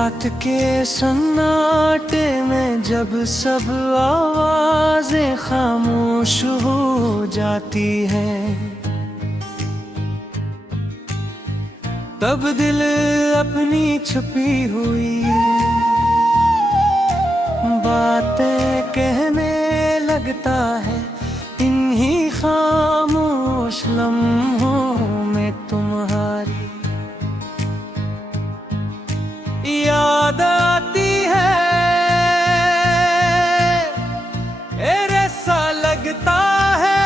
रात के सन्नाटे में जब सब आवाजें खामोश हो जाती हैं, तब दिल अपनी छुपी हुई बातें कहने लगता है। इन्हीं खामोश लम्हों में तुम्हारी याद आती है। ऐसा लगता है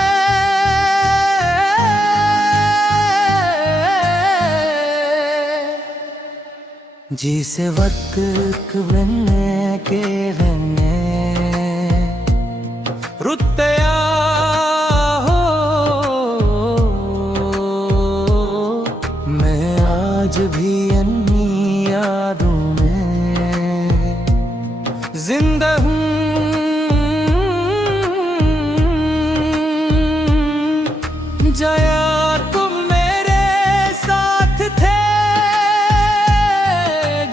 जिसे वक्त बनने के रहने रुतया हो। मैं आज भी अन्नी यादों में जिंदा हूँ। जया तुम मेरे साथ थे,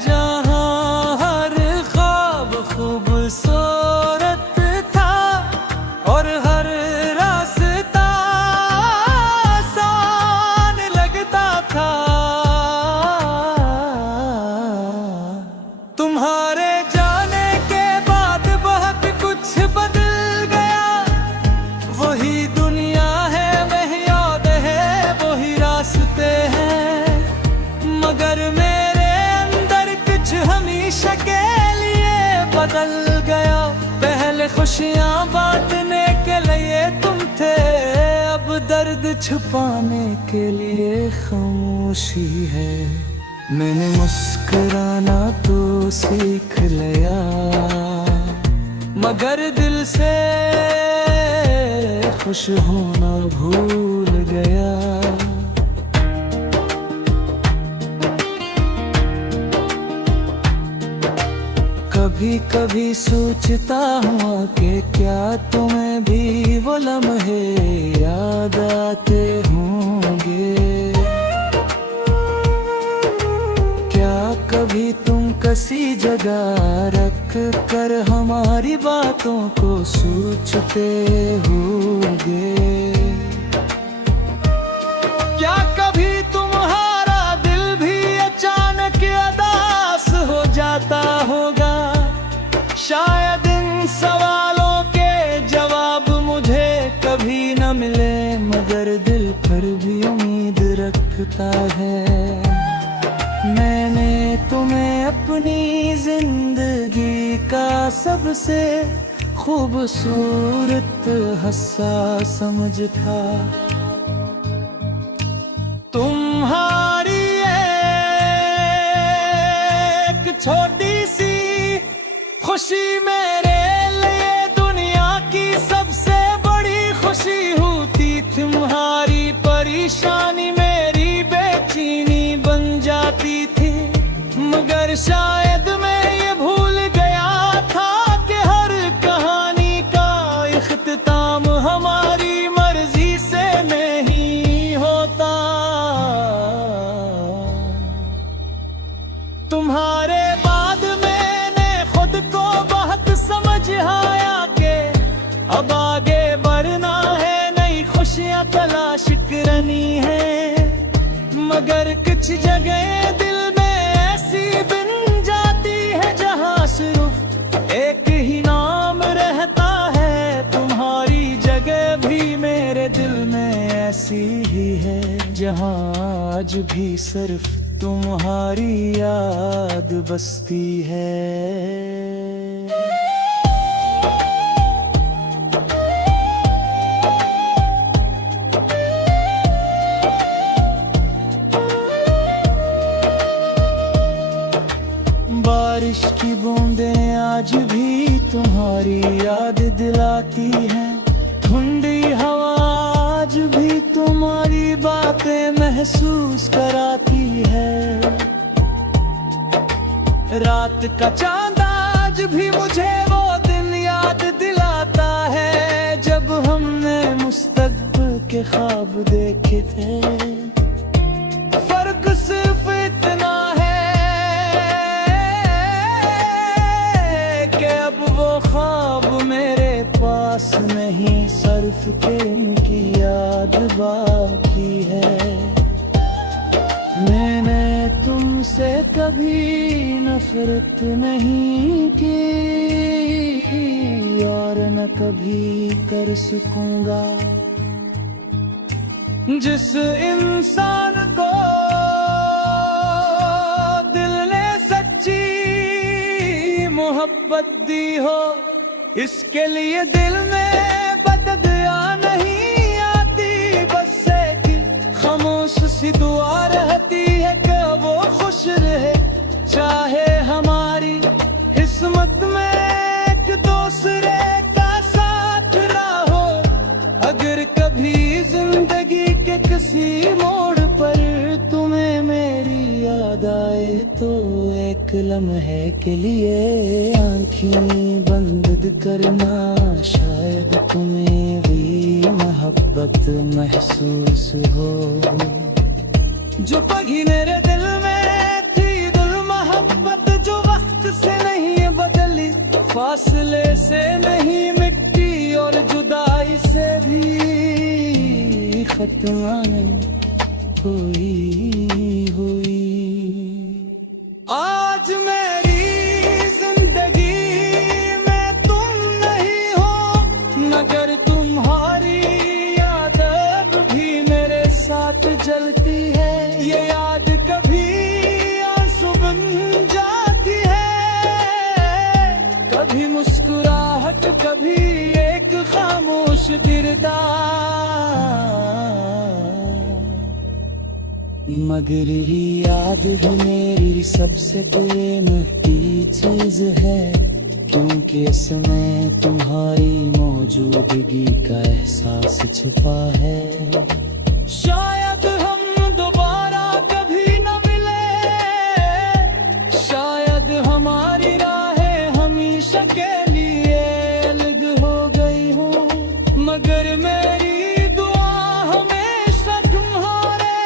जहाँ हर ख्वाब खूबसूरत था और हर रास्ता आसान लगता था। तुम्हारे जाने के बाद बहुत कुछ बदल गया। वही दुनिया है, वही याद है, वही रास्ते हैं, मगर मेरे अंदर कुछ हमेशा के लिए बदल गया। पहले खुशियाँ बांटने के लिए तुम थे, अब दर्द छुपाने के लिए खामोशी है। मैंने मुस्कुराना तो सीख लिया, मगर दिल से खुश होना भूल गया। कभी कभी सोचता हूँ कि क्या तुम्हें भी वो लम्हे याद आते होंगे। क्या कभी तुम किसी जगह रख कर हमारी बातों को सोचते होंगे। क्या कभी तुम्हारा दिल भी अचानक उदास हो जाता होगा। शायद इन सवालों के जवाब मुझे कभी न मिले, मगर दिल पर भी उम्मीद रखता है। मैंने तुम्हें अपनी जिंदगी का सबसे खूबसूरत हिस्सा समझा। तुम्हारी एक छोटी सी खुशी मेरे लिए दुनिया की सबसे बड़ी खुशी होती। तुम्हारी परेशानी मेरी बेचैनी बन जाती थी, मगर शायद मैं ये भूल गया था कि हर कहानी का इख्तिताम हमारी मर्जी से नहीं होता। तुम्हारे बाद मैंने खुद को बहुत समझ आया कि अब आगे बढ़ना है, नई खुशियाँ तलाश करनी है। मगर कुछ जगह दिल में ऐसी बन जाती है जहाँ सिर्फ एक ही नाम रहता है। तुम्हारी जगह भी मेरे दिल में ऐसी ही है, जहाँ आज भी सिर्फ तुम्हारी याद बसती है। बारिश की बूंदें आज भी तुम्हारी याद दिलाती हैं। ठंडी हवा आज भी तुम्हारी बातें महसूस कराती है। रात का चांद आज भी मुझे वो दिन याद दिलाता है, जब हमने मुस्तकबिल के ख्वाब देखे थे। फर्क सिर्फ इतना है तुझसे कभी नफरत नहीं की और न कभी कर सकूंगा। जिस इंसान को दिल ने सच्ची मोहब्बत दी हो, इसके लिए दिल में बददुआ नहीं आती। बस एक खामोश सी दुआ रहती है कि वो खुश रहे। चाहे हमारी किस्मत में एक दूसरे का साथ ना हो, अगर कभी जिंदगी के किसी मोड़ पर तुम्हें मेरी याद आए तो एक लम्हे के लिए आंखें बंद करना। शायद तुम्हें भी मोहब्बत महसूस हो जो पगी मेरे दिल में थी। दिल मोहब्बत जो वक्त से नहीं बदली, फासले से नहीं मिट्टी और जुदाई से भी खत्म नहीं हुई। आज मेरी जिंदगी में तुम नहीं हो, मगर तुम्हारी याद अब भी मेरे साथ जलती है। ये याद कभी आंसू बन जाती है, कभी मुस्कुराहट, कभी एक खामोश किरदार। मगर ये याद है मेरी सबसे कीमती चीज है, क्योंकि इसमें तुम्हारी मौजूदगी का एहसास छुपा है। शायद हम दोबारा कभी न मिले, शायद हमारी राहें हमेशा के लिए अलग हो गई हो, मगर मेरी दुआ हमेशा तुम्हारे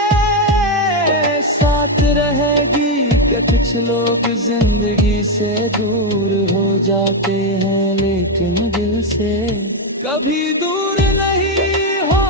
साथ रहेगी। कि कुछ लोग जिंदगी से दूर हो जाते हैं, लेकिन दिल से कभी दूर नहीं हो।